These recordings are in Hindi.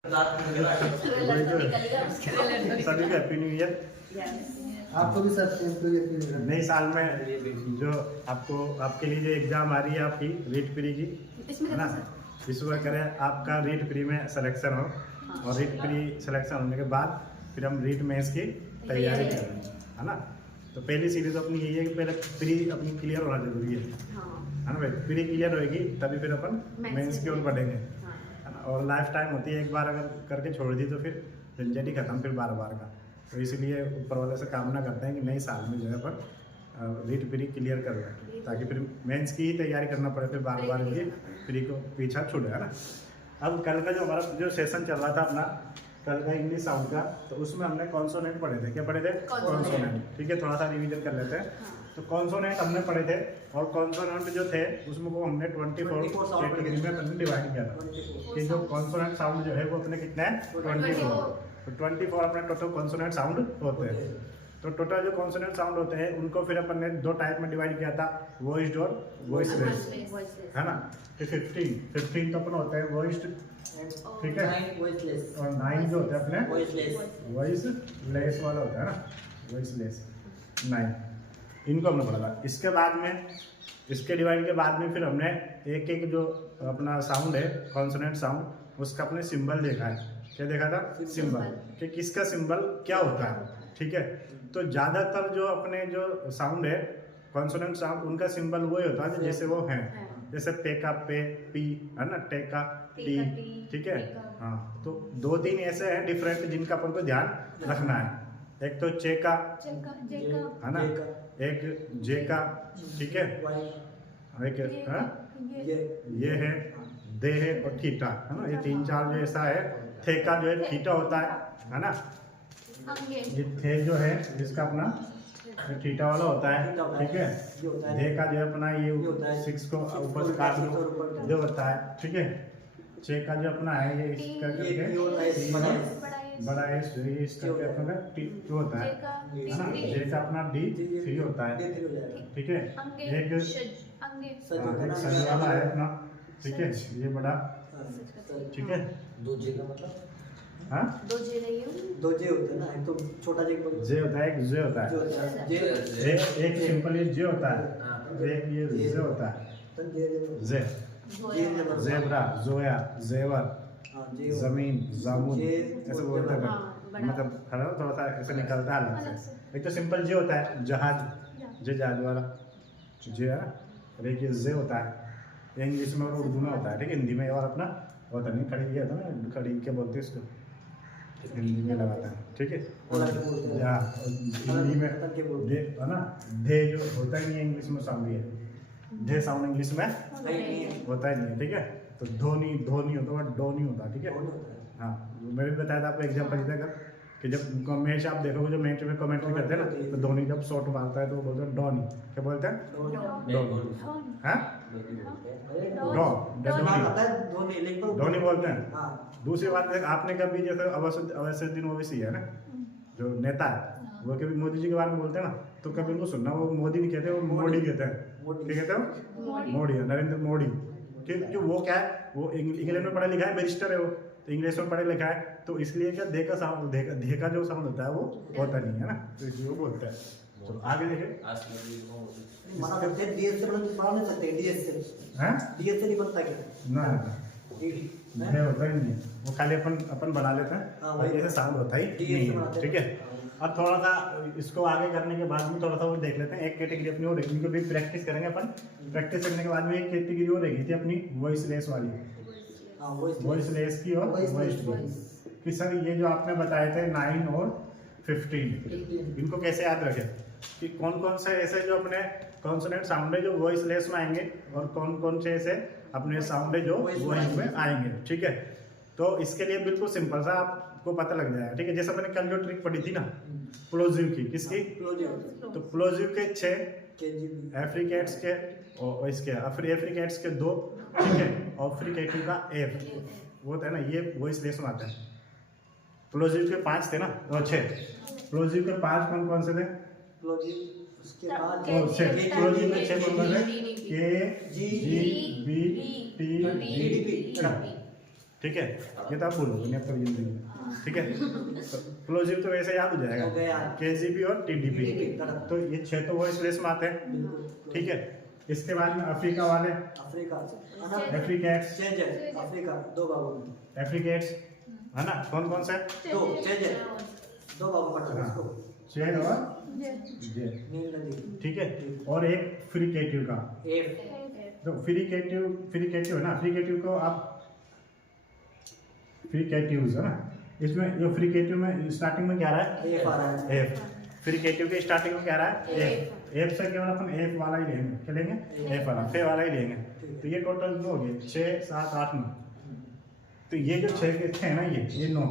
सभी को हैप्पी न्यू ईयर। आपको भी सर नई साल में जो आपको आपके लिए जो एग्जाम आ रही है आपकी रीट प्री की, है ना, विश्व करें आपका रीट प्री में सिलेक्शन हो। और रीट प्री सिलेक्शन होने के बाद फिर हम रीट मेंस की तैयारी करें, है ना। तो पहली सीढ़ी तो अपनी यही है कि पहले प्री अपनी क्लियर होना जरूरी है ना भाई। प्री क्लियर होएगी तभी फिर अपन मेंस की ओर बढ़ेंगे, है ना। और लाइफ टाइम होती है, एक बार अगर करके छोड़ दी तो फिर झंझट ही खत्म फिर बार बार का। तो इसलिए ऊपर वाले से कामना करते हैं कि नई साल में जो है अपन रीट प्री क्लियर कर लें, ताकि फिर मेंस की ही तैयारी करना पड़े, फिर बार बार ये प्री को पीछा छूटे, है ना। अब कल का जो हमारा जो सेशन चल रहा था अपना, कल का इंग्लिश साउंड का, तो उसमें हमने कॉन्सोनेंट पढ़े थे। क्या पढ़े थे? कॉन्सोनेंट। ठीक है, थोड़ा सा रिवीजन कर लेते हैं। तो कॉन्सोनेंट हमने पढ़े थे, और कॉन्सोनेंट जो थे उसमें को हमने 24 कैटेगरी में हमने डिवाइड किया था कि जो कॉन्सोनेंट साउंड जो है वो अपने कितने हैं? 24। तो 24 अपने टोटल कॉन्सोनेंट साउंड होते हैं। तो टोटल जो कॉन्सोनेंट साउंड होते हैं उनको फिर अपन ने दो टाइप में डिवाइड किया था, वॉइस्ड और वॉइसलेस, है ना। तो 15 तो अपन होते हैं वॉइस्ड, ठीक है, और 9 जो होते हैं अपने वॉइसलेस वाला होता है ना, वॉइसलेस 9। इनको हमने पढ़ा था। इसके बाद में, इसके डिवाइड के बाद में फिर हमने एक एक जो अपना साउंड है कॉन्सोनेंट साउंड, उसका अपने सिंबल देखा है। क्या देखा था? सिंबल, कि किसका सिंबल क्या होता है, ठीक है। तो ज़्यादातर जो अपने जो साउंड है कॉन्सोनेंट साउंड, उनका सिंबल वही होता है जैसे वो हैं, जैसे पे का पे, पी, है ना, टे का टी, ठीक है। हाँ, तो 2-3 ऐसे हैं डिफरेंट जिनका अपन को ध्यान रखना है। एक तो चे का, है ना, एक जे का, ठीक है, एक ये है, दे है, और थीटा, है ना। ये 3-4 जो ऐसा है। थे का जो है थीटा होता है ना। ये थे जो है जिसका अपना थीटा वाला होता है, ठीक है। दे का जो है अपना ये 6 को ऊपर से काट लो, जो होता है, ठीक है। चे का जो अपना है ये इस करके बड़ा एस, इस करके अपना टी होता है ना। जे का अपना डी 3 होता है, ठीक है। एक सज वाला है अपना, ठीक है, ये बड़ा, ठीक है। 2J का मतलब? हाँ, 2J नहीं है, 2J होता है ना, एक तो छोटा जे होता है, एक जे होता है, एक सिंपल ये जे होता है, एक ये जे होता है, जे, जेब्रा, जोया, जेवर, जमीन, जामुन, ऐसे बोलते हैं, मतलब थोड़ा सा ऐसे निकलता है अलग से। एक तो सिंपल जे होता है, जहाज, जहाज वाला जे है, और एक ये जे होता है, ये इंग्लिश में और उर्दू में होता है, ठीक है। हिंदी में और अपना होता नहीं, खड़ी ये होता है ना, खड़ी क्या बोलते हैं इसको, हिंदी में लगाता है, ठीक है। या हिंदी में दे, है ना, धे जो होता ही नहीं है इंग्लिश में, साउंड है धे, साउंड इंग्लिश में होता ही नहीं है, ठीक है। तो धोनी होता है, डोनी होता है, ठीक है। हाँ, मैंने भी बताया था आपको एग्जाम्पल देकर कि जब मैच आप देखोगे, जो मैच में कमेंट्री करते हैं ना, तो धोनी जब शॉट मारता है तो वो बोलते हैं डोनी। क्या बोलते हैं? धोनी बोलते हैं। दूसरी बात है, आपने कभी जैसे अवसरुद्दीन ओवैसी है ना, जो नेता है, वो कभी मोदी जी के बारे में बोलते हैं ना, तो कभी उनको सुनना, वो मोदी नहीं कहते, वो मोदी कहते हैं। क्या कहते हो? मोदी, नरेंद्र मोदी। क्योंकि वो क्या है, वो इंग्लैंड में पढ़ा लिखा है, बैरिस्टर है वो, तो इंग्लिश में पढ़ा लिखा है, तो इसलिए क्या धे का साउंड, धे का जो साउंड होता है वो होता नहीं है ना, तो इसलिए वो बोलते हैं। चलो आगे देखें। ना होता ही नहीं है, वो खाली अपन बना लेते हैं, ऐसे साउंड होता ही नहीं है, ठीक है। अब थोड़ा सा इसको आगे करने के बाद में थोड़ा सा वो देख लेते हैं। एक कैटेगरी अपनी और इनको भी प्रैक्टिस करेंगे अपन। प्रैक्टिस करने के बाद में एक कैटेगरी और रहेगी थी अपनी वॉइसलेस वाली, वॉइसलेस की और वॉइस्ड की। कि सर ये जो आपने बताए थे 9 और 15, इनको कैसे याद रखें कि कौन कौन से ऐसे जो अपने कॉन्सोनेंट साउंड है जो वॉइसलेस में आएंगे, और कौन कौन से ऐसे अपने साउंड है जो वॉइस में आएंगे, ठीक है। तो इसके लिए बिल्कुल सिंपल सा आपको पता लग जाएगा, ठीक है। जैसे मैंने कल जो ट्रिक पढ़ी थी ना प्लोजिव की, किसकी? तो प्लोजिव के 6, एफ्रिकेट्स के और इसके एफ्रिकेट्स के 2, ठीक है, और फ्रिकेटिव का एफ, वो होता है ना, ये वॉइसलेस में आता है। प्लोजिव के 5 थे ना, और 6। प्लोजिव के 5 कौन से थे? उसके बाद प्लोजिव के 6 कौन से? K, G, B, T, D, ठीक है, ये तो आप बोलोगे नहीं आपकी जिंदगी में, ठीक है। तो प्लोजिव तो वैसे याद हो हो गया। जाएगा, केजीबी और टीडीपी। तो ये 6 तो वॉइस लेस में आते हैं, बिल्कुल। ठीक है। इसके बाद में अफ्रीका वाले, अफ्रीका अफ्रीकैट्स, चेज अफ्रीका 2 भागों में, अफ्रीकैट्स है ना, कौन कौन सा है? 2 चेज 2 भागों में हाँ, इसको चेन और जे, नील नदी। ठीक है। और एक फ्रीकेटिव का, एफ तो फ्रीकेटिव है ना, फ्रीकेटिव को आप फ्रीकेटिव्स है ना, इसमें जो फ्रीकेटिव में स्टार्टिंग में क्या रहा है? एफ आ रहा है। एफ। फ्रीकेटिव के स्टार्टिंग में क्या रहा है? एफ। एफ से केवल अपन एफ वाला ही लेंगे, क्या लेंगे? एफ वाला, फे वाला ही लेंगे। तो ये टोटल 2 हो गए, 6 7 8 9। तो ये जो 6 के थे ना, ये 9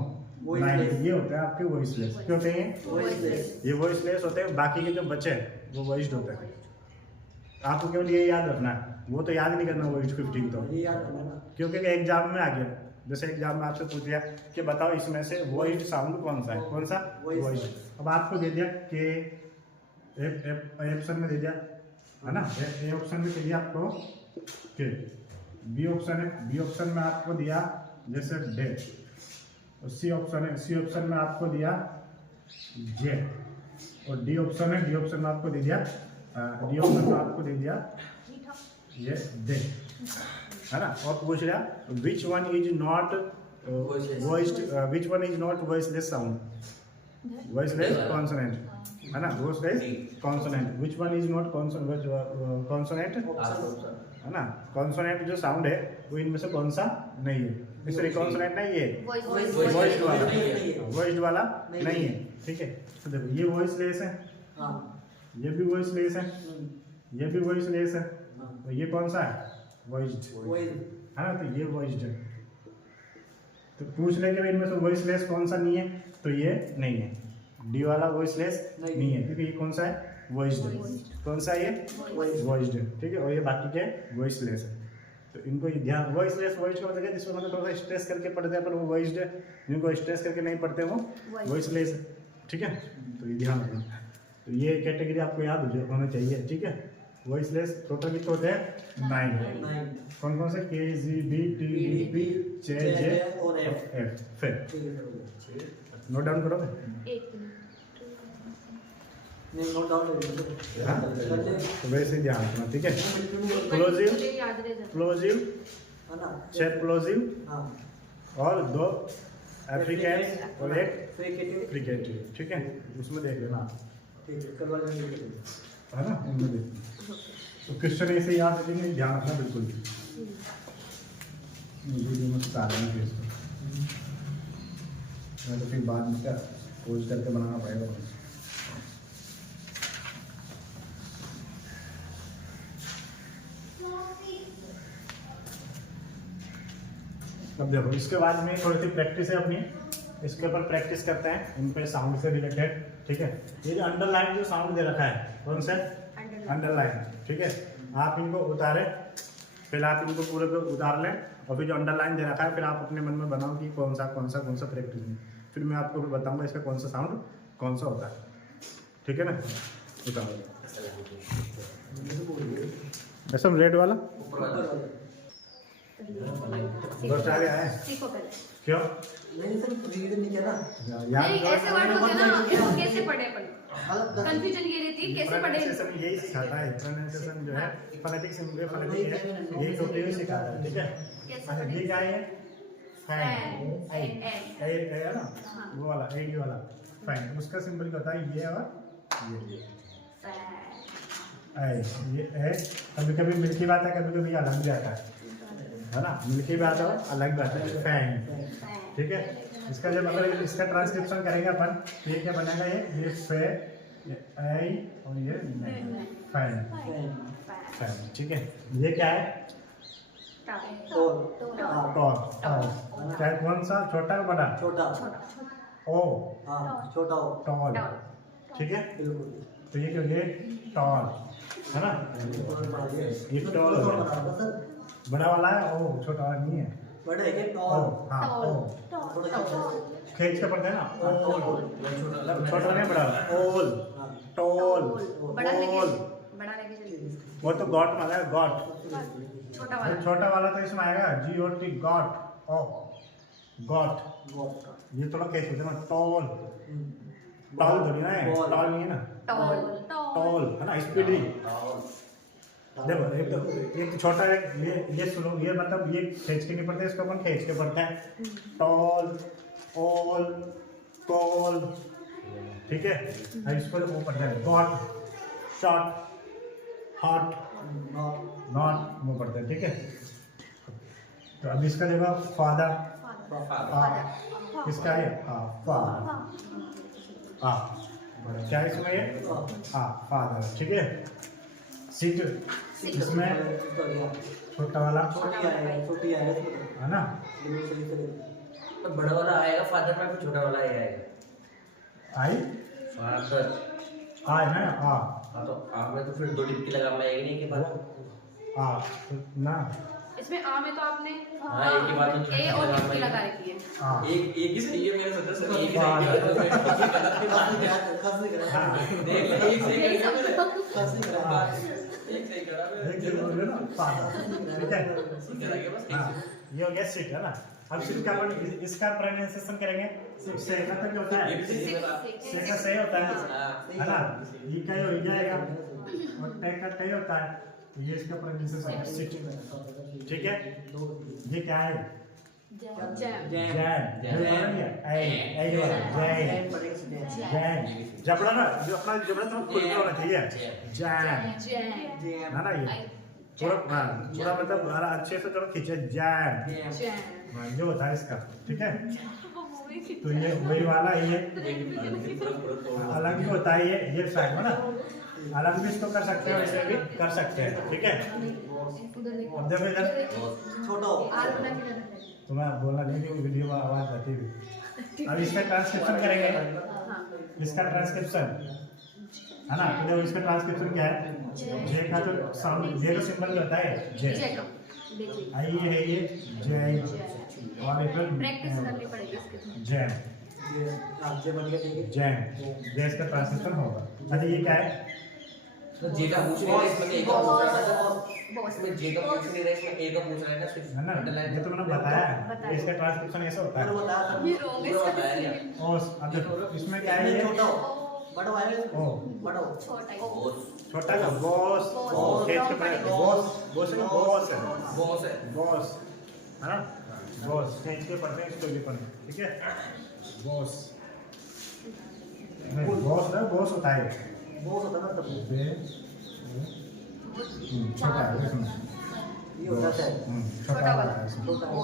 9 ये होते हैं आपके वॉइसलेस। क्यों होते हैं? वॉइसलेस। ये वॉइसलेस होते हैं, बाकी के जो बचे हैं वो वॉइस्ड होते हैं। आपको केवल ये याद रखना है, वो तो याद नहीं करना वॉइस्ड 15 तो, ये याद करना ना। क्योंकि एग्जाम में आ गया। जैसे एग्जाम में आपसे पूछ दिया कि बताओ इसमें से वॉइस्ड साउंड कौन सा है, कौन सा? वॉइस्ड। अब आपको दे दिया कि ए ऑप्शन में दे दिया है ना, ए ऑप्शन में दे दिया आपको के, बी ऑप्शन है, बी ऑप्शन में आपको दिया जैसे डे, और सी ऑप्शन है, सी ऑप्शन में आपको दिया जे, और डी ऑप्शन है, डी ऑप्शन में आपको दे दिया डी ऑप्शन में आपको दे दिया ये दे, है ना। और पूछ लिया which one is not voiced, which one is not voiceless sound, voiceless consonant है ना, voiceless consonant, which one is not consonant है ना। कॉन्सोनेंट जो साउंड है वो इनमें से कौन सा नहीं है? इसलिए कॉन्सोनेंट नहीं है, वॉइस्ड वाला, वॉइस्ड वाला नहीं है, ठीक है। तो देखो ये वॉइसलेस है, ये भी वॉइसलेस है, ये भी वॉइसलेस है, तो ये कौन सा है? वॉइस्ड है ना, तो ये वॉइस्ड है। तो पूछ ले कि इनमें से वॉइसलेस कौन सा नहीं है, तो ये नहीं है, डी वाला वॉइसलेस नहीं है, क्योंकि ये कौन सा है? वॉइस्ड है। कौन सा है ये? वॉइस्ड है, ठीक है। और ये बाकी के वॉइसलेस है। तो इनको ये ध्यान, वॉइसलेस वॉइस्ड का मतलब जिसको मतलब थोड़ा स्ट्रेस करके पढ़ते हैं पर वो वॉइस्ड है, जिनको स्ट्रेस करके नहीं पढ़ते वो वॉइसलेस है, ठीक है। तो ये ध्यान रखना, तो ये कैटेगरी आपको याद होना चाहिए, ठीक है। वॉइसलेस टोटल कितने होते हैं? 9। कौन कौन से? K G B T D P J और एफ। फिर नोट डाउन करोगे? नहीं, नोट डाउन हाँ? तो वैसे ही ध्यान रखना, ठीक है। प्लोजिव, प्लोजिव है ना, 6 प्लोजिव हाँ, और 2 अफ्रीकैन और एक फ्रीकेटिव, फ्रीकेटिव, ठीक है। उसमें देख लेना, ठीक है, करवा लेंगे, है ना, उनमें देख। तो क्वेश्चन ऐसे याद रखेंगे, ध्यान रखना बिल्कुल भी। मुझे जो मैं बता रहा हूँ इसको, मैं तो फिर बाद में क्या खोज करके बनाना पड़ेगा। अब देखो इसके बाद में थोड़ी सी प्रैक्टिस है अपनी, इसके ऊपर प्रैक्टिस करते हैं इन पे साउंड से रिलेटेड, ठीक है। ये जो अंडरलाइन जो साउंड दे रखा है, कौन सा? अंडरलाइन, ठीक है। आप इनको उतारे, फिर आप इनको पूरे पे उतार लें, और फिर जो अंडरलाइन दे रखा है फिर आप अपने मन में बनाओ कि कौन सा प्रैक्टिस में, फिर मैं आपको भी बताऊंगा इसका कौन सा साउंड कौन सा होता है, ठीक है ना। उतारो ऐसा रेड वाला बस आ गया है, क्यों? नहीं सर, रीड नहीं किया ना, याद नहीं, ऐसे वर्ड होते हैं ना, इसको कैसे पढ़े अपन? कंफ्यूजन ये रहती है कैसे पढ़े? प्रोनाउंसिएशन यही सिखाता है, प्रोनाउंसिएशन जो है फोनेटिक सिंबल फोनेटिक है, यही टोटली ही सिखाता है, ठीक है। अच्छा ये क्या है? फैन, ए है ना, वो वाला एडी वाला फैन, उसका सिंबल क्या होता है? ये और ये ऐ, ये है। कभी कभी मिलकी बात है, कभी कभी अलग भी आता है ना, मिलकी बात और अलग बात है, फैन, ठीक है। इसका जब अगर इसका ट्रांसक्रिप्शन करेंगे अपन तो ये क्या बनेगा? ये फे, ये ऐ और ये फैन, फैन, ठीक है। ये क्या है? टॉर, क्या कौन सा? छोटा या बड़ा? छोटा, ओ, हाँ, छोटा हो, टॉल, ठीक है। बिल्कुल, तो ये क्या? ये टॉल है ना, ये टॉल हो गया। सर, बड़ा वाला है, ओ छोटा वाला नहीं है, बड़े है क्या? ओ, टॉल, हाँ, ओ थोड़ा छोटा, खींच के पढ़ते हैं ना, ओल, छोटा नहीं बड़ा, ओल, हाँ, टोल, बड़ा लेके ओल, बड़ा लेके चलिए। वो तो गॉट वाला है, गॉट। छोटा वाला छोटा वाला तो इसमें आएगा GOT, गॉट, ओ, गॉट गॉट ये थोड़ा कैसे होता है ना, टॉल टॉल थोड़ी ना है, Tall. टॉल नहीं है ना, टॉल टॉल है ना, स्पीडी। देखो एक तो छोटा है, ये सुनो, ये मतलब ये खींच के नहीं पढ़ते, इसको अपन खींच के पढ़ते हैं, टॉल ऑल टॉल, ठीक है। अब इसको वो पढ़ते हैं got short hot not not, वो पढ़ते हैं, ठीक है। तो अब इसका देखो फादर, किसका है, फादर, क्या है इसमें, ये फादर, ठीक है। सिट, इसमें छोटा वाला छोटी आएगा है ना, सही से तो बड़ा वाला आएगा फादर में, फिर छोटा वाला आएगा आई फादर। आई है ना, हाँ तो आप में तो फिर दो टिप्पी लगा पाएगी नहीं के बाद ना, इसमें आ में तो आपने हाँ, एक ही बात तो ए और लगा टिप्पी पाई। लगा रखी है। एक ही सही है मेरे सोचा सर, एक ही सही है खस नहीं करा हाँ देख ले, एक सही यही करा सब मैंने, खस नहीं करा एक सही करा मैंने, एक जरूर बोले ना फादर, ठीक है। सही करा के बस एक हाँ सही। ये हो गया सिट है ना। अब सिट का अपन इसका प्रोनाउंसिएशन करेंगे, से मतलब क्या होता ये है, भी सही है बता। से का सही होता है हाँ, है ना, ई का हो जाएगा और टे का टे होता है, तो ये इसका प्रोनाउंसिएशन है सिट, ठीक है। ये क्या है, जैम जैन, जैन। ये वाला नहीं है, ए वाला जैन, जैन जबड़ा ना, जो अपना जबड़ा तो खुल के होना चाहिए, जैन जैम है ना, ये पूरा पूरा मतलब हमारा अच्छे से थोड़ा खींचे, जैन जैम ये होता है इसका, ठीक है। तो ये वही वाला, ये अलग भी होता है, ये साइड में ना, अलग भी इसको कर सकते हो, ऐसे भी कर सकते हैं, ठीक है। अब देखो इधर, छोटा हो तुम्हें बोलना नहीं कि वीडियो में आवाज आती हुई। अब इसका ट्रांसक्रिप्शन करेंगे, इसका ट्रांसक्रिप्शन है ना, तो देखो इसका ट्रांसक्रिप्शन क्या है, जे का जो साउंड, जे का सिंबल होता है जे, आई है ये जैन, और एक प्रैक्टिस करनी पड़ेगी इसके। जैन, जे बन गया देखिए जैन जैस का ट्रांसलेशन होगा। अच्छा ये क्या है, तो जे का पूछ नहीं रहा, इसमें ए का पूछ रहा था, बॉस इसमें जे का पूछ नहीं रहा, इसमें ए का पूछ रहा है ना सिर्फ, है ना, अंडरलाइन ये तो मैंने बताया, इसका ट्रांसलेशन ऐसा होता मैंने है। बताया था ये रोंग है पूरा बताया इसका। और अब देखो इसमें क्या है, ये छोटा हो बड़ा वाले ओ बड़ा हो छोटा छोटा का बॉस, बॉस, खेत के पहले बॉस, बॉस का बॉस है, बॉस है, बॉस है ना, बॉस खेत के पढ़ते हैं, इसको भी पढ़ते, ठीक है। बॉस नहीं, बॉस ना, बॉस होता है बहुत होता ना तब छोटा है इसमें, ये होता है छोटा वाला है इसमें, छोटा हो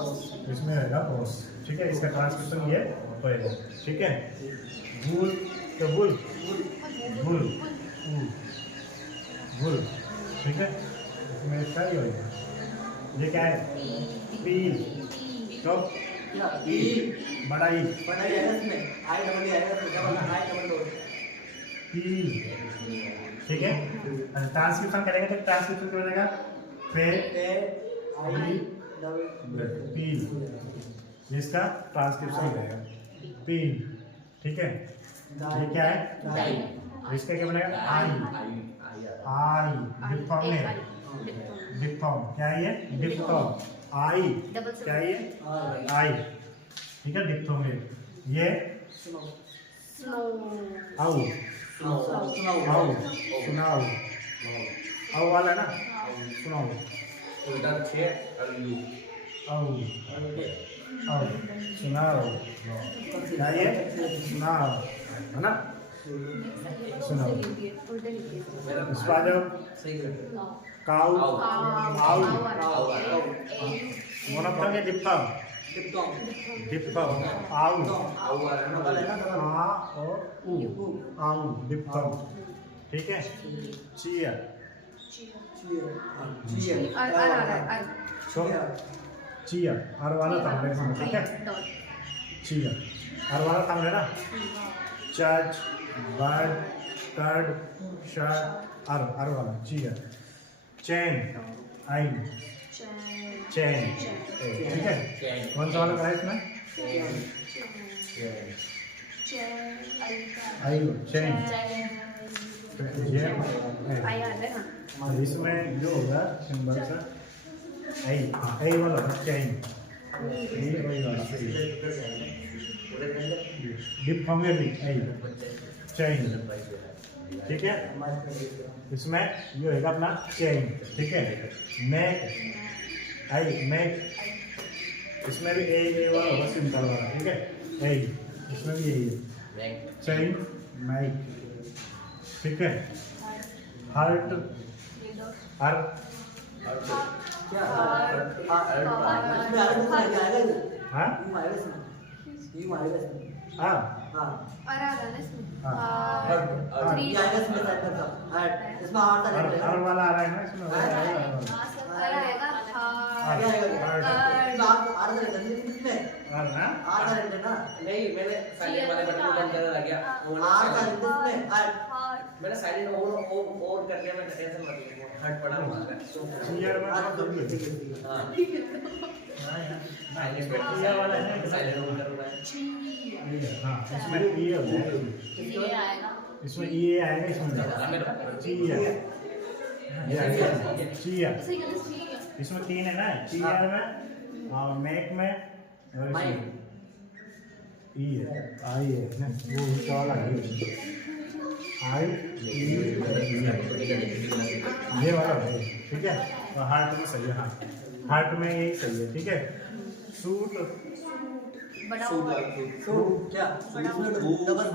इसमें रहेगा बॉस, ठीक है। इसका ट्रांसक्रिप्शन ये होएगा, ठीक है। बुल तो बुल, बुल बुल, ठीक है, इसमें इसका ही होएगा। ये क्या है, पील, तो ई बड़ा ई, बड़ा ही है इसमें आई डबल आएगा तो डबल आई डबल हो पील, ठीक है। ट्रांसक्रिप्शन करेंगे तो ट्रांसक्रिप्शन क्या बनेगा, पे ए आई डबल पील, इसका ट्रांसक्रिप्शन रहेगा पील, ठीक है। ये क्या है, इसका क्या बनेगा, आई आई डिप्थॉर्म में, डिप्थॉर्म क्या है, ये डिप्थॉर्म, आई क्या है, ये आई, ठीक है, डिप्थॉर्म में। ये स्नो आउ, आउ सुनाओ, आउ वाला ना, सुनाओ, उल्टा छे और यू, आउ आउ सुनाओ, क्या ये, सुनाओ है ना, सुनाओ। उल्टे लिखिए इस बाद सही कर, काउ, आउ ए मोनोफॉर्म या डिप्थॉर्म, डिप्थॉर्म, आउ आउ आ रहा है ना, आ और उ, आउ डिप्थॉर्म, ठीक है। चियर, और आ रहा है सो चियर, आर वाला था मेरे सामने, ठीक है। चियर, आर वाला था मेरा, church, bird, curd, shirt, R वाला चियर, चैन, आई चैन, ठीक है। कौन सा वाला है इसमें, आई चैन, ये आई आ रहा है ना इसमें जो होगा सिंबल सा आई, आई वाला होगा चैन, डिप्थोंग चेन, ठीक है। इसमें ये होगा अपना चेन, ठीक है। मैक मैक, इसमें भी ए वाला होगा सिंपल वाला, ठीक है। इसमें भी यही है चेन मैक, ठीक है। हार्ट क्या हाँ हाँ और आ रहा है इसमें इसमें हार्ट हर वाला आ रहा है ना इसमें, आएगा नहीं मैंने साइलेंट वाले बटन को बंद करने लग गया मैंने साइलेंट ऑन कर दिया मैं टेंशन मत लीजिए हट पड़ा हुआ है हां इसमें किया वाला है साइलेंट ऑन करना है हाँ इसमें ये होगा, इसमें ये आएगा, इसमें चिया, इसमें 3 है ना, चिया में मैक में और इसमें ई है, आई है ना, वो ऊंचा वाला है आई ये वाला है, ठीक है। और हार्ट में सही है, हार्ट में यही सही है, ठीक है। सूट बड़ा सूट क्या डबल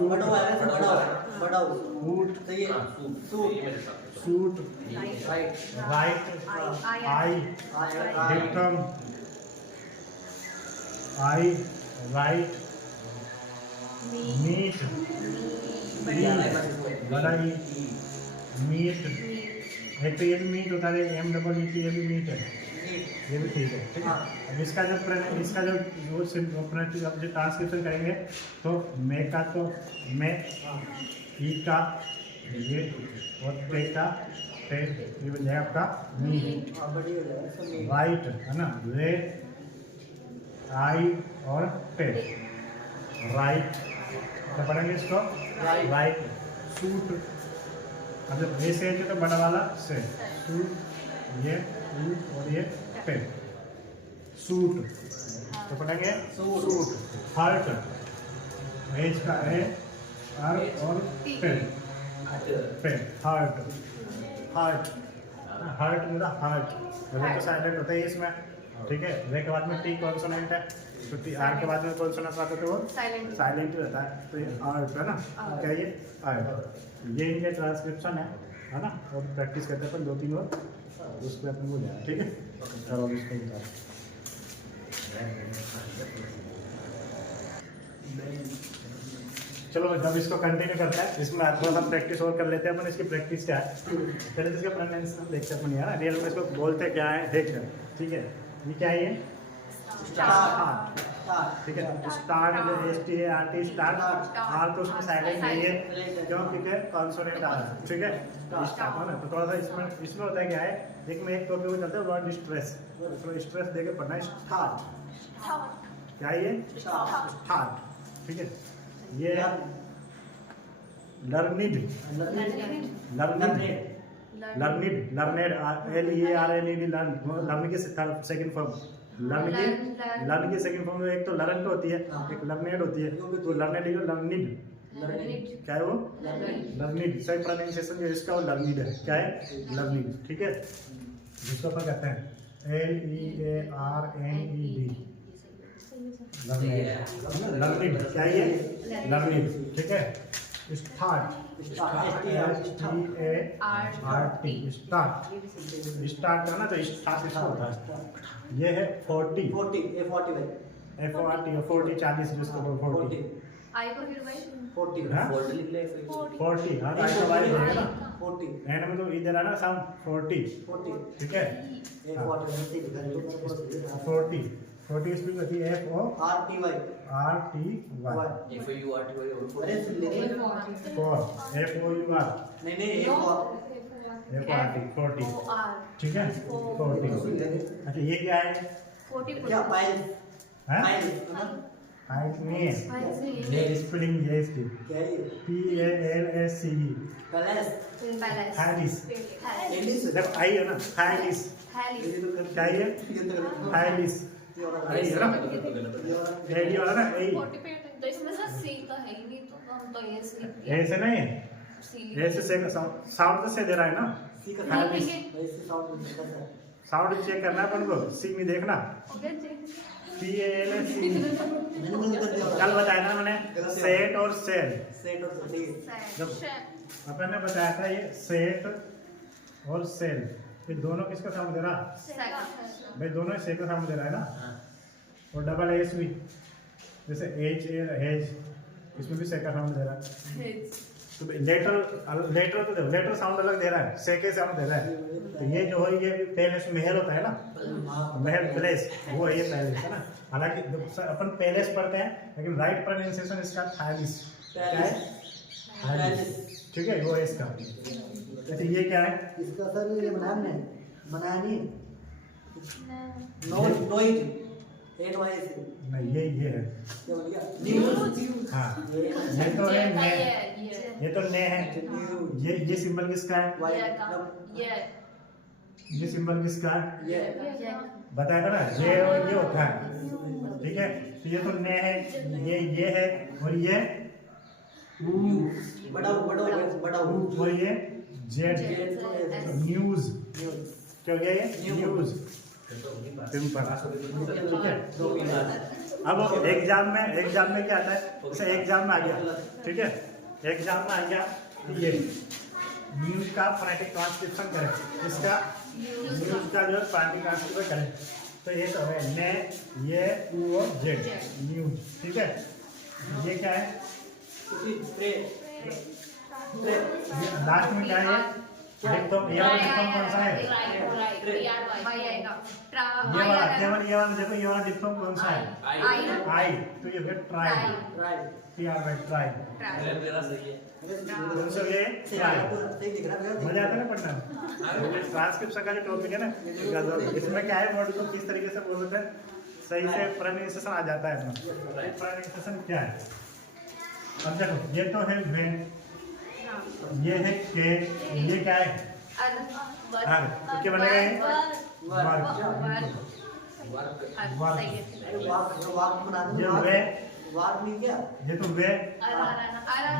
बड़ा सूट सही है suit right right I diphthong I right meet बड़ा ई मीट, एक तो ये भी मीट होता है, एम डबल ई ये भी मीट है, ये भी ठीक है, ठीक है। अब इसका जो अब जो ट्रांसक्रिप्शन करेंगे तो मे का तो मे, ई का ये और टे का टे, ये बन जाएगा आपका मी, राइट है ना, रे आई और टे, राइट तो पढ़ेंगे इसको राइट। सूट मतलब ये से तो बड़ा वाला से सूट, ये और ये पे सूट तो पढ़ेंगे सूट। हार्ट एज का है आर और पे हार्ट हार्ट हार्ट मतलब हार्ट तो साइलेंट होता है इसमें, ठीक है। रे के बाद में टी कॉन्सोनेंट है तो टी आर के बाद में कॉन्सोनेंट आता है तो वो साइलेंट रहता है, तो ये आर्ट है ना, क्या ये आर्ट। ये इनके ट्रांसक्रिप्शन है ना, और प्रैक्टिस करते हैं अपन 2-3 और उस पर अपन बोल जाए, ठीक है। चलो इसको उतार चलो जब इसको कंटिन्यू करता है, इसमें थोड़ा सा प्रैक्टिस और कर लेते हैं अपन। इसकी प्रैक्टिस क्या है पहले तो इसका प्रोनाउंसिएशन देखते हैं अपन, यार रियल में इसको बोलते क्या है देखते हैं, ठीक है। ये क्या है, ये स्टार्ट, ठीक है। स्टार्ट START स्टार्ट, आर तो उसमें साइलेंट नहीं है क्यों, क्योंकि कॉन्सोनेंट आ रहा है, ठीक है। स्टार्ट हो ना, तो थोड़ा सा इसमें होता है क्या है, एक में एक टॉपिक चलता है वर्ड स्ट्रेस, तो स्ट्रेस देके पढ़ना है स्टार्ट, क्या है ये स्टार्ट, ठीक है। ये लर्निड लर्नेड LEARNED लर्निंग की सेकंड फॉर्म, लर्न की सेकंड फॉर्म में एक तो लर्न होती है, एक लर्नेड होती है, तो लर्नेड लर्निड क्या है वो लर्निड, सही प्रोनाउंसिएशन जो इसका वो लर्निड है, क्या है लर्निड, ठीक है। जिसको अपन कहते हैं LEARNED लर्निड, क्या है ये लर्निड, ठीक है। स्टार्ट START स्टार्ट है ना, तो स्टार्ट इसका होता है। ये है 40 40 जिसको 40 आई को फिर भाई 40 हाँ 40 लिख ले 40 हाँ तो इसका वाली है ना 40 एंड में तो इधर है ना साउंड 40, ठीक है। 40 स्पीड होती है FORTY FOUR नहीं FORTY 40, ठीक है 40। अच्छा ये क्या है, 40 क्या पाइल हैं पाइल हाइट नहीं है, स्पेलिंग है इसकी क्या है PALSCE हाइलिस, जब आई है ना हाइलिस, क्या है हाइलिस, आई है ना, ए वाला ना, ए तो इसमें से सी तो है ही नहीं, तो हम तो ये सी ऐसे नहीं है, सी ऐसे से साउंड से दे रहा है ना, सी का हाँ, साउंड इस- वैसे साउंड नहीं करता है। साउंड चेक करना है अपन को, सी में देखना, PAL सी। मैंने कर दिया कल बताया ना मैंने, सेट और सेल, सेट और सेट जब अपन ने बताया था ये सेट और सेल, ये दोनों किसका साउंड दे रहा, भाई दोनों से का साउंड दे रहा है ना, और डबल एस भी, जैसे एच हेज, इसमें भी से का साउंड दे रहा है, तो लेटर तो देखो, लेटर साउंड अलग दे रहा है, से के साउंड दे रहा है, तो ये जो है ये पैलेस महल होता है ना, महल पैलेस, वो है ये पैलेस है ना, हालांकि अपन पैलेस पढ़ते हैं लेकिन राइट प्रोनाउंसिएशन इसका थालिस, क्या है थालिस, ठीक है, वो है इसका। अच्छा ये क्या है, इसका सर ये बनाया नहीं नो नोइज एन वाई से नहीं ये है, क्या बोल गया न्यूज़ हाँ ये तो है ने, ये तो ने है, ये सिंबल किसका है, ये सिंबल किसका है, बताया था ना, ये और ये होता है, ठीक है, तो ये तो ने है, ये है, और ये बड़ा और ये जेड, न्यूज, क्या हो गया ये न्यूज, सिंपल, ठीक है। अब एग्जाम में क्या आता है, जैसे एग्जाम में आ गया, ठीक है, एग्जाम में आ गया ये न्यूज का फोनेटिक ट्रांसक्रिप्शन करें, इसका न्यूज का जो फोनेटिक ट्रांसक्रिप्शन करें, तो ये तो है ने, ये u और जेड, न्यूज, ठीक है। ये क्या है, लास्ट में क्या है, देख तो ये वाला डिप्लोम कौन सा है, ये वाला केवल ये वाला देखो, ये वाला डिप्लोम कौन सा है, आई, तो ये फिर ट्राई, ट्राई, कौन सा ये ट्राई, मजा आता है ना पढ़ना में, ट्रांसक्रिप्शन का जो टॉपिक है ना, इसमें क्या है, वर्ड को किस तरीके से बोलते हैं, सही से प्रोनाउंसिएशन आ जाता है अपना, प्रोनाउंसिएशन क्या है। अब देखो ये तो है वे, ये है के, ये क्या है हर, तो क्या बनेगा ये वर्ग, ये वे, ये तो वे,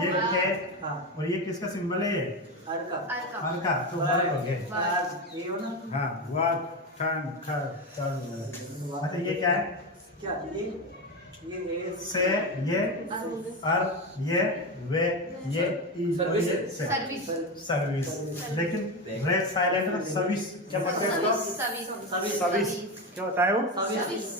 ये के, और ये किसका सिंबल है, ये हर का, तो वर्ग हो गया, हाँ वर्ग, खन खर, अच्छा ये क्या है, से, ये अर, ये वे, ये सर्विस, लेकिन रेड साइलेंट है, सर्विस क्या पढ़ते हैं इसको, सर्विस क्या होता है, वो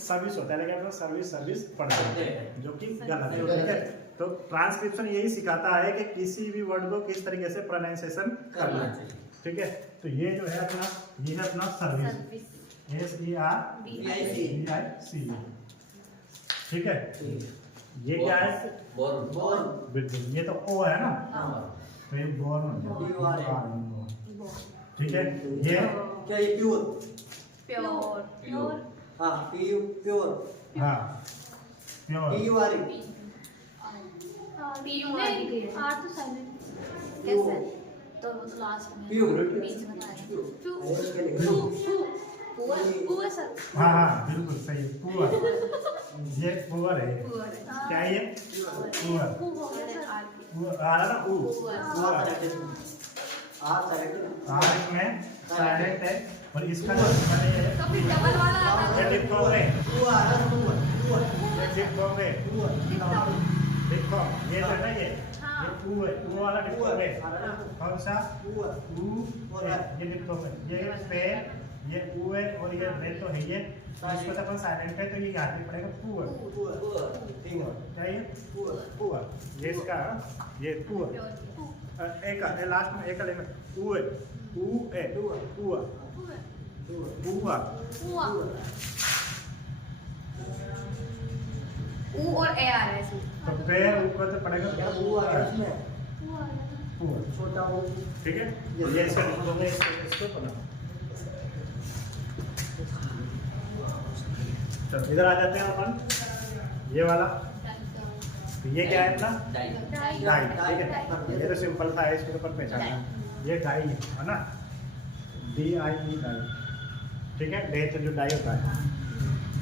सर्विस होता है, लेकिन हम लोग सर्विस पढ़ते हैं, जो कि गलत है, ठीक है। तो ट्रांसक्रिप्शन यही सिखाता है कि किसी भी वर्ड को किस तरीके से प्रोनाउंसिएशन करना है, ठीक है। तो ये जो है अपना, ये है अपना सर्विस, SERVIC, ठीक है। ये क्या है, बिल्कुल, ये तो ओ है ना, तो ये बोर्न हो गया, ठीक है। ये क्या ये प्योर प्योर हाँ प्योर हाँ प्योर, PURE कैसे, तो लास्ट में प्योर बीच में सर, हाँ हाँ बिल्कुल सही, पुअर, ये पुअर है, क्या है ये पुअर, आ रहा ना ऊ, आर इसमें साइलेंट है, और इसका जो सिंबल है तो फिर डबल वाला आता है, ये डिप्लोम है, ये डिप्लोम है, देखो ये जो है ना, ये ऊ है, ऊ वाला डिप्लोम है, कौन सा ऊ है, ये डिप्लोम है, ये पे, ये ऊ है, और ये रे तो है, ये इसको तो अपन साइलेंट है, तो ये यहाँ पे पड़ेगा पुअर, क्या ये पुअर, ये इसका ये पुअर, एक लास्ट में एक लेना, ऊ है, पुअर, ऊ और ए आ रहा है इसमें, तो पे ऊपर तो पड़ेगा क्या पुअर पुअर, छोटा वो ठीक है। ये इसका डिप्लोम है, इसको पढ़ना। तो इधर आ जाते हैं अपन, ये वाला, तो ये क्या है अपना डाई, ठीक है, ये तो सिंपल था, इसके ऊपर पहचानना, ये डाई है ना, DIE डाई, ठीक है, डे तो जो डाई होता है,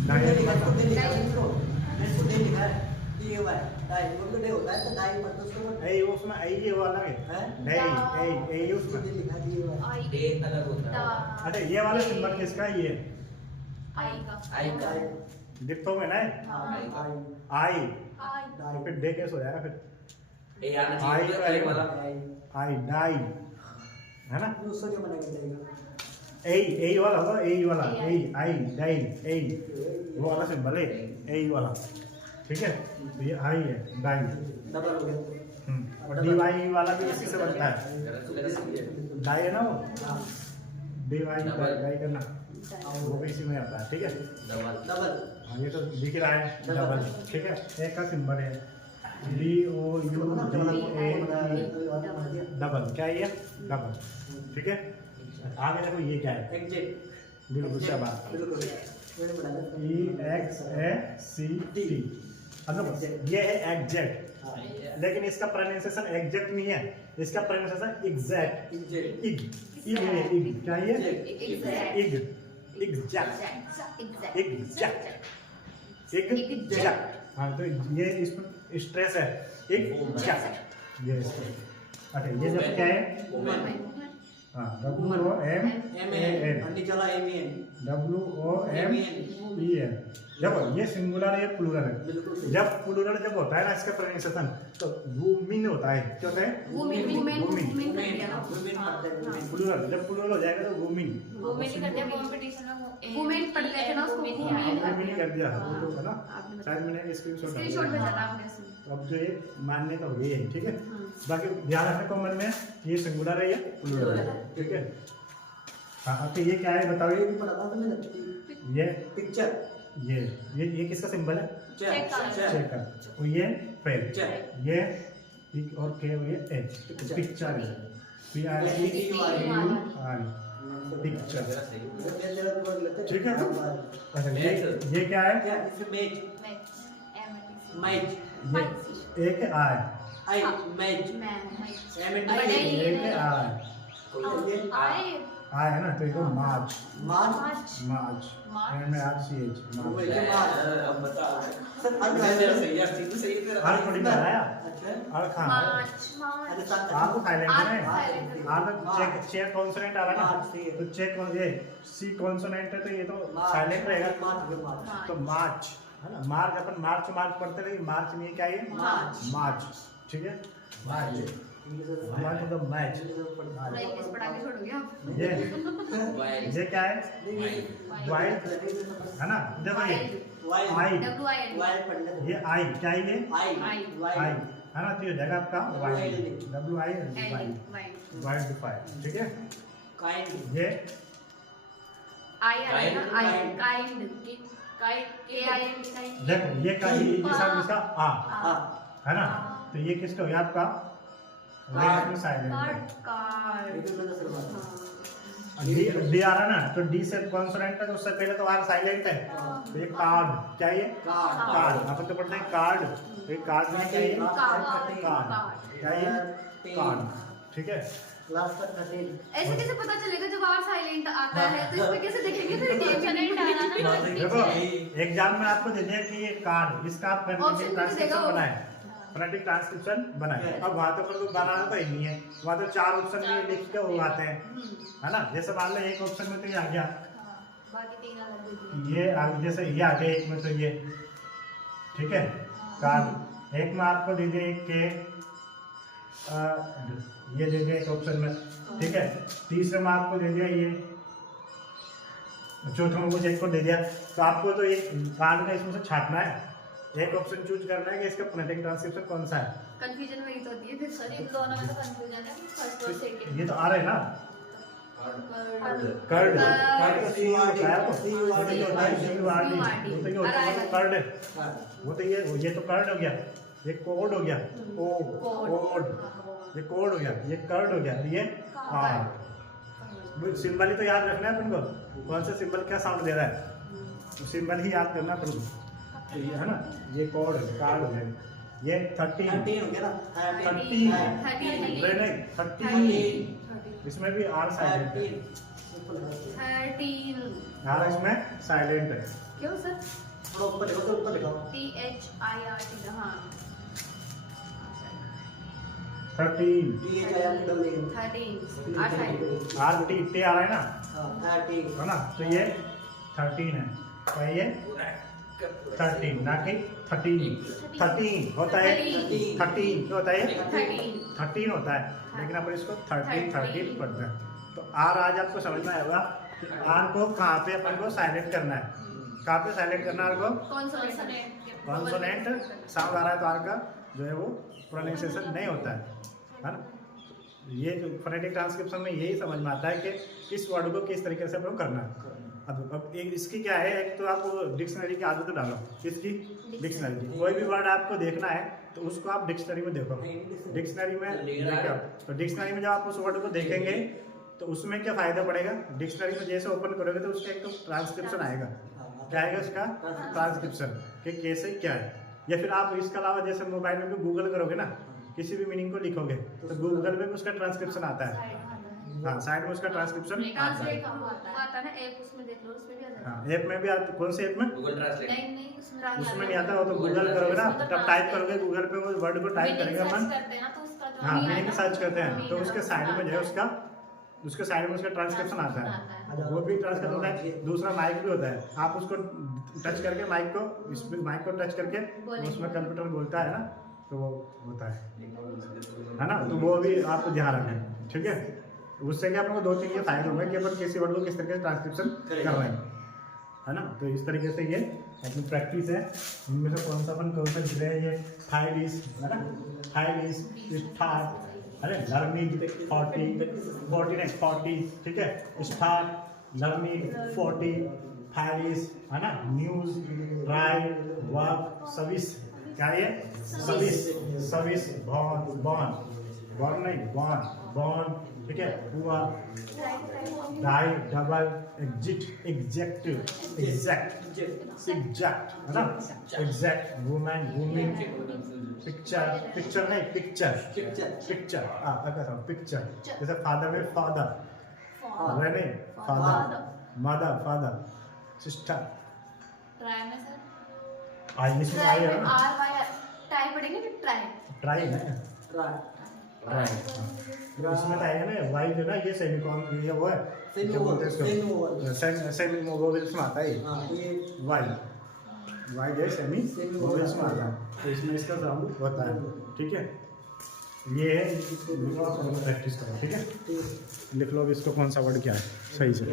ये लिखा है, इसको दे लिखा है, इसको दे लिखा है, ये हुआ है, डाई, वो तो डे होता है, तो डाई पर तो उसको ए उसमें ए ये वाला है हैं? ए उसमें दे लिखा है, ये हुआ है। डे अलग होता है। अच्छा ये वाला सिंबल किसका है? ये आई का आई का दिप्तो में ना है डाई, आई डाई, फिर डे कैसे हो जाएगा फिर? ए आना आई चाहिए का आई वाला। डाई, आई डाई है ना? दूसरा क्या बनेगा जाएगा? ए वाला होगा, ए वाला ए आई डाई ए वो वाला सिंबल है ए वाला, ठीक है? तो ये आई है डाई, डबल हो गया। और डी वाई वाला भी इसी से बनता है, गलत तो गलत सही है। डाई है ना वो, हाँ, डी वाई डबल। डाई करना वो भी इसी में आता है, ठीक है? डबल डबल, हाँ, ये तो दिख रहा है डबल, ठीक है? एक का सिंबल है D O U D A double, क्या है ये? डबल, ठीक है? आगे देखो ये क्या है? एग्जेक्ट, बिल्कुल क्या बात, बिल्कुल, ये बना दे। ई एक्स ए सी टी, मतलब ये है एग्जैक्ट, हाँ, लेकिन इसका प्रोनाउंसिएशन एग्जैक्ट नहीं है, इसका प्रोनाउंसिएशन एग्जैक्ट, एग्जेक्ट, इग इग है, इग क्या है? एग्जेक्ट, इग एग्जैक्ट एग्जैक्ट, हाँ तो ये इसमें स्ट्रेस है एग्जैक्ट, ये अच्छा ये जब क्या है? वुमेन हाँ W O M M A N, N, अन्य चला M N, W O M E N. देखो ये सिंगुलर है, ये प्लूरल है। बिल्कुल सही। जब प्लूरल जब होता है ना इसका प्रोनाउंसिएशन तो वुमेन होता है, क्या होता है? वुमेन वुमेन कर दिया ना। वुमेन पढ़ते हैं, वुमेन। प्लूरल, जब प्लूरल हो जाएगा तो वुमेन, वुमेन ही कर दिया कंपटीशन में। वुमेन पढ़ गए थे ना उसको, वुमेन ही कर दिया, हाँ, वो तो है ना? आपने शायद मैंने स्क्रीनशॉट स्क्रीनशॉट भेजा था आपने इसमें। तो अब जो ये मानने का हो ये है, ठीक है? हाँ। बाकी ध्यान रखने को मन में ये सिंगुलर है, ये प्लूरल है, ठीक है? हाँ अब तो ये क्या है बताओ? ये भी पढ़ा था मैंने, ये पिक्चर, ये किसका सिंबल है? चेक, चेक का, और ये पेन, चेक, ये पी और के और ये एच, पिक्चर है, P R C U R, picture, ठीक है? अच्छा ये क्या है? क्या इसमें मैच, मैच, ये एक I, I, match, M N एक आई आई है ना, तो ये तो March, March, March M A R C H, वो मार्च। है मार्च। अब बता सर अब सही है ठीक है सही है तेरा। हर थोड़ी बनाया, अच्छा, हर कहाँ है? अरे साथ आपको साइलेंट है silent है। आप चेक चेक कॉन्सोनेंट आ रहा है मार्च से ना, तो चेक ये सी कॉन्सोनेंट है तो ये तो साइलेंट रहेगा, मार्च, तो मार्च है ना? मार्च अपन मार्च मार्च पढ़ते रहे, मार्च में क्या है? मार्च। मार्च, ठीक है? मार्च मार्च तो मैच, थोड़ा इंग्लिश पढ़ा के छोड़ोगे आप? ये क्या है? वाइल्ड है ना? देखो ये आई, ये आई क्या है? ये आई है ना? तो ये जगह आपका wild, W I wild, wild fire, ठीक है? काइंड, ये आई आ रहा है ना, आई काइंड के आई एन डी काइंड। देखो ये का ये सब इसका आ हाँ, है ना? तो ये किसका हो गया आपका? कार्ड, साइलेंट है। कार्ड ये तो सर बात, डी डी आ रहा है ना, तो डी से कॉन्सोनेंट है तो उससे पहले तो आर साइलेंट है, तो ये कार्ड क्या है? कार्ड, कार्ड अपन तो पढ़ते हैं कार्ड, तो ये कार्ड में क्या है? कार्ड क्या है? कार्ड, ठीक है? लास्ट तक कठिन, ऐसे कैसे पता चलेगा जब आर साइलेंट आता है तो इसमें कैसे देखेंगे? फिर टेंशन आ रहा ना देखो एग्जाम में आपको दे दिया कि ये कार्ड, इसका आप Option में तो देगा ट्रांसक्रिप्शन वो। बनाए, फोनेटिक ट्रांसक्रिप्शन बनाए। अब वहाँ तो पर बनाना तो ही नहीं है, वहाँ तो 4 ऑप्शन में लिख के वो आते हैं, है ना? जैसे मान लो एक ऑप्शन में तो ये आ गया, बाकी 3 अलग दे दिए। ये आगे जैसे ये आ गया एक में, तो ये ठीक है कार्ड। एक में आपको दे दिया एक के ये दे दिया एक ऑप्शन में, ठीक है? तीसरे में आपको दे दिया ये, चौथे में कुछ एक को दे दिया, तो आपको तो एक कार्ड का इसमें से छाटना है, एक ऑप्शन चूज करना है कि इसका फोनेटिक ट्रांसक्रिप्शन कौन सा है। कंफ्यूजन वही तो होती है फिर सर, इन दोनों में तो कंफ्यूजन है फर्स्ट और सेकंड। ये तो आ रहे हैं ना, कर्ड कर्ड कार्ड का C R D, C U R D, वो तो ये होता है कर्ड है, वो तो ये तो कर्ड हो गया, ये कोड हो गया, ओ कोड, ये कोड हो गया, ये कर्ड हो गया, ये कार्ड। सिंबल ही तो याद रखना है अपन को, कौन सा सिंबल क्या साउंड दे रहा है, सिंबल ही याद करना अपन को, तो ये है ना, ये कोड है, कार्ड हो गया, ये 13 13 हो गया ना, 30 13 नहीं 30, इसमें भी आर साइलेंट है, 13 आर इसमें साइलेंट है, क्यों सर? थोड़ा ऊपर देखो, तो ऊपर दिखाओ। THIRT हाँ 13 THIRT double A 13 8 5 RT T आ रहा है ना, हाँ 30 है ना, तो ये 13 है, क्या ये 13 ना कि 13 होता है, 13 क्या होता है, 13 होता है, लेकिन अपन इसको 13 पढ़ते हैं। तो आर आज आपको समझ में आएगा कि आर को कहाँ पे अपन को साइलेंट करना है, कहाँ पे साइलेंट करना है आर को, कॉन्सोनेंट साउंड आ रहा है तो आर का जो है वो प्रोनाउंसिएशन नहीं होता है ना। ये जो फोनेटिक ट्रांसक्रिप्शन में यही समझ में आता है कि किस वर्ड को किस तरीके से अपन को करना है। अब एक इसकी क्या है, एक तो आप डिक्शनरी की आदत डालो, किसकी, डिक्शनरी की। कोई भी वर्ड आपको देखना है तो उसको आप डिक्शनरी में देखो, डिक्शनरी में देखो, तो डिक्शनरी में जब आप उस वर्ड को देखेंगे तो उसमें क्या फायदा पड़ेगा, डिक्शनरी में जैसे ओपन करोगे तो उसका एक तो ट्रांसक्रिप्शन आएगा, क्या आएगा उसका ट्रांसक्रिप्शन कि कैसे क्या है। या फिर आप इसके अलावा जैसे मोबाइल में भी गूगल करोगे ना, किसी भी मीनिंग को लिखोगे तो गूगल में भी उसका ट्रांसक्रिप्शन आता है, हाँ साइड में उसका ट्रांसक्रिप्शन आता है। आता ना ऐप, उसमें देख लो, उसमें भी आता है। हाँ ऐप में भी आता, कौन से ऐप में, गूगल ट्रांसलेट। नहीं उसमें नहीं आता, वो तो गूगल करोगे ना, तब टाइप करोगे गूगल पे वो वर्ड को टाइप करेंगे अपन, हाँ मीनिंग सर्च करते हैं तो उसके साइड में जो है उसके साइड में उसका ट्रांसक्रिप्शन आता है, वो भी ट्रांसक्रिप्शन होता है। दूसरा माइक भी होता है, आप उसको टच करके माइक को टच करके उसमें कंप्यूटर बोलता है ना, तो वो होता है ना, तो वो भी आपको ध्यान रखें, ठीक है। उससे क्या आपको 2-3 ये फायदे होंगे कि अपन किसी वर्ड को किस तरीके से ट्रांसक्रिप्शन कर रहे हैं, है ना। तो इस तरीके से ये अपनी प्रैक्टिस है। इनमें से कौन सा ये 5 इज, है ना, 5 इज स्टार्ट, अरे लर्निंग 40, ठीक है, स्टार्ट लर्निंग 40, 5 इज, है ना, न्यूज, राइट, वर्क, सर्विस, क्या ये सर्विस, बॉर्न नहीं बॉर्न, ठीक है, हुआ, डाई, डबल, एग्जैक्ट, है ना, एग्जैक्ट, वुमेन, पिक्चर नहीं पिक्चर, पिक्चर, जैसे फादर में फादर, नहीं फादर, फादर, सिस्टर, ट्राई में सर, आई इसमें आई है ना, आर वाई ट्राई पढ़ेंगे फिर ट्राई है, इसमें तो आएगा ना वाई जो ना, ये सेमीकोन, ये वो है सेमी वोवेल्स में आता है, वाई जो सेमी वोवेल्स में आता है, तो इसमें इसका साउंड होता है, ठीक है। ये है, प्रैक्टिस करो, ठीक है, लिख लो इसको कौन सा वर्ड क्या है सही से।